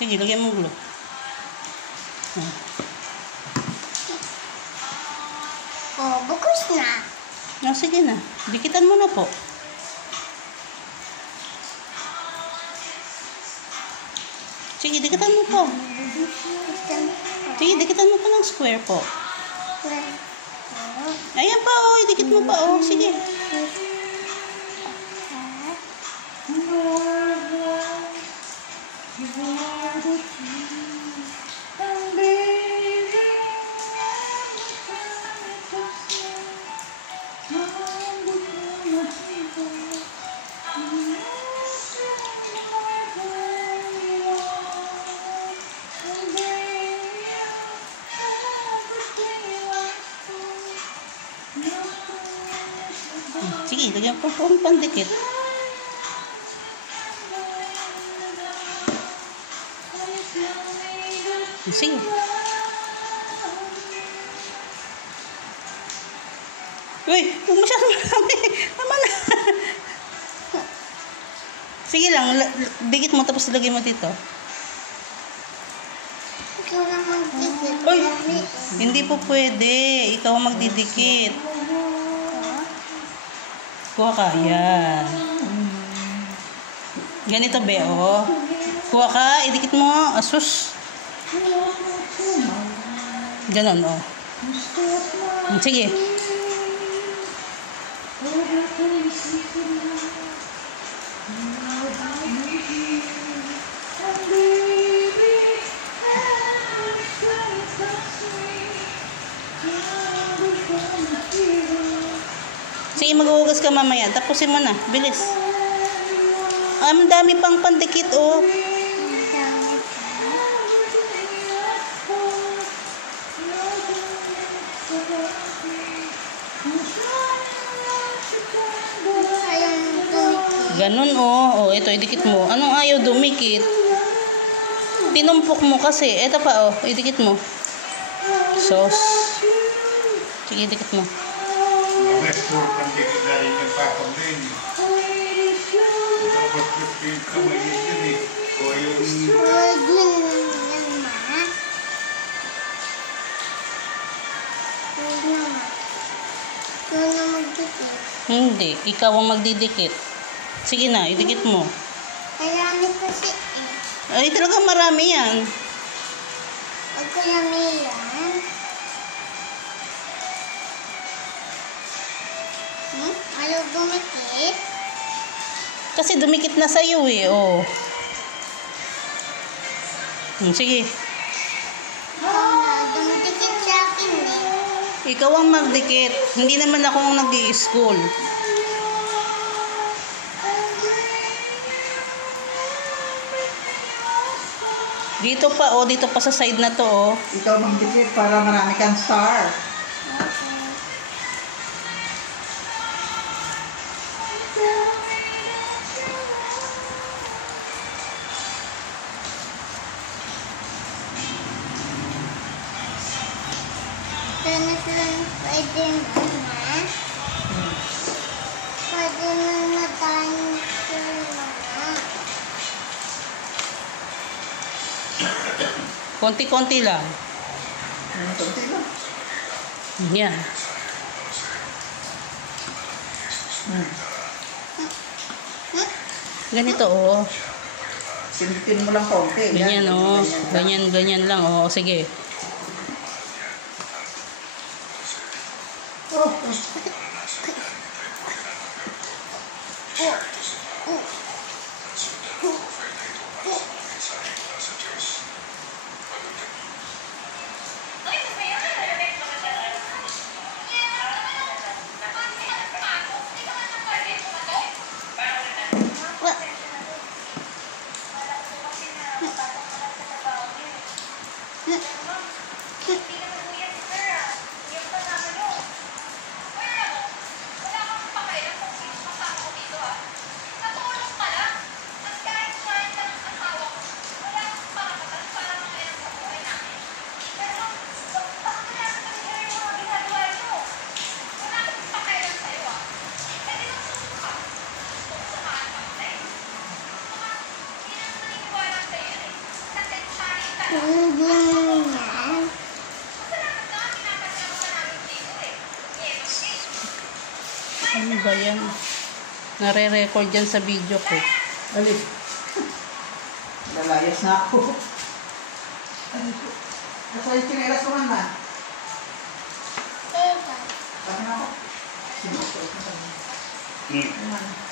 Sige, lagyan mo glue. Oh, bukas na. No, sige na. Dikitan mo na po. Sige, dikitan mo po. Sige, dikitan mo po ng square po. Ayan pa, oh. Idikit mo pa, oh. Sige. Sige, lagyan po po ang pandikit. Sige. Uy, huwag masyadong marami. Tama na. Sige lang, dikit mo tapos lagay mo dito. Ikaw na magdikit. Uy, hindi po pwede. Ikaw ang magdidikit. Kuha ka, yan. Ganito, be, oh. Kuha ka, idikit mo. Asus. Ganon, oh. Sige. Sige, maghuhugas ka mamaya. Tapusin mo na. Bilis. Ang dami pang pandikit, oh. Ganun, oh. Oh, ito, idikit mo. Anong ayaw dumikit? Tinumpok mo kasi. Ito pa, oh. Idikit mo. Sauce. Sige, idikit mo. Puro pandikit na rin yung papang din. Ito, pag-pipit ka mo yun eh. O yung... Huwag yun yan, ma. Huwag na, ma. Ikaw na magdikit. Hindi. Ikaw ang magdidikit. Sige na, idikit mo. Marami kasi eh. Ay, talagang marami yan. Huwag ko namin yan. Ayaw dumikit? Kasi dumikit na sa'yo eh, oh. Sige. Dumikit sa akin eh. Ikaw ang magdikit. Hindi naman ako ang nag-i-school. Dito pa, oh. Dito pa sa side na to, oh. Ikaw magdikit para marami kang star. Pwede na. Pwede na tayong mga. Konti-konti lang. Konti lang. Yan. Ganito, oh. Pinitin mo lang konti. Ganyan, oh. Ganyan lang, oh. Sige. Oh. Ganyan. Ano ba yan? Nare-record yan sa video ko. Alis. Lalayas na ako. Alis ko. Nasa yung chinelas ko man na. Diba? Bakit na ako? Sinusuot na kami. Hmm. Ayan.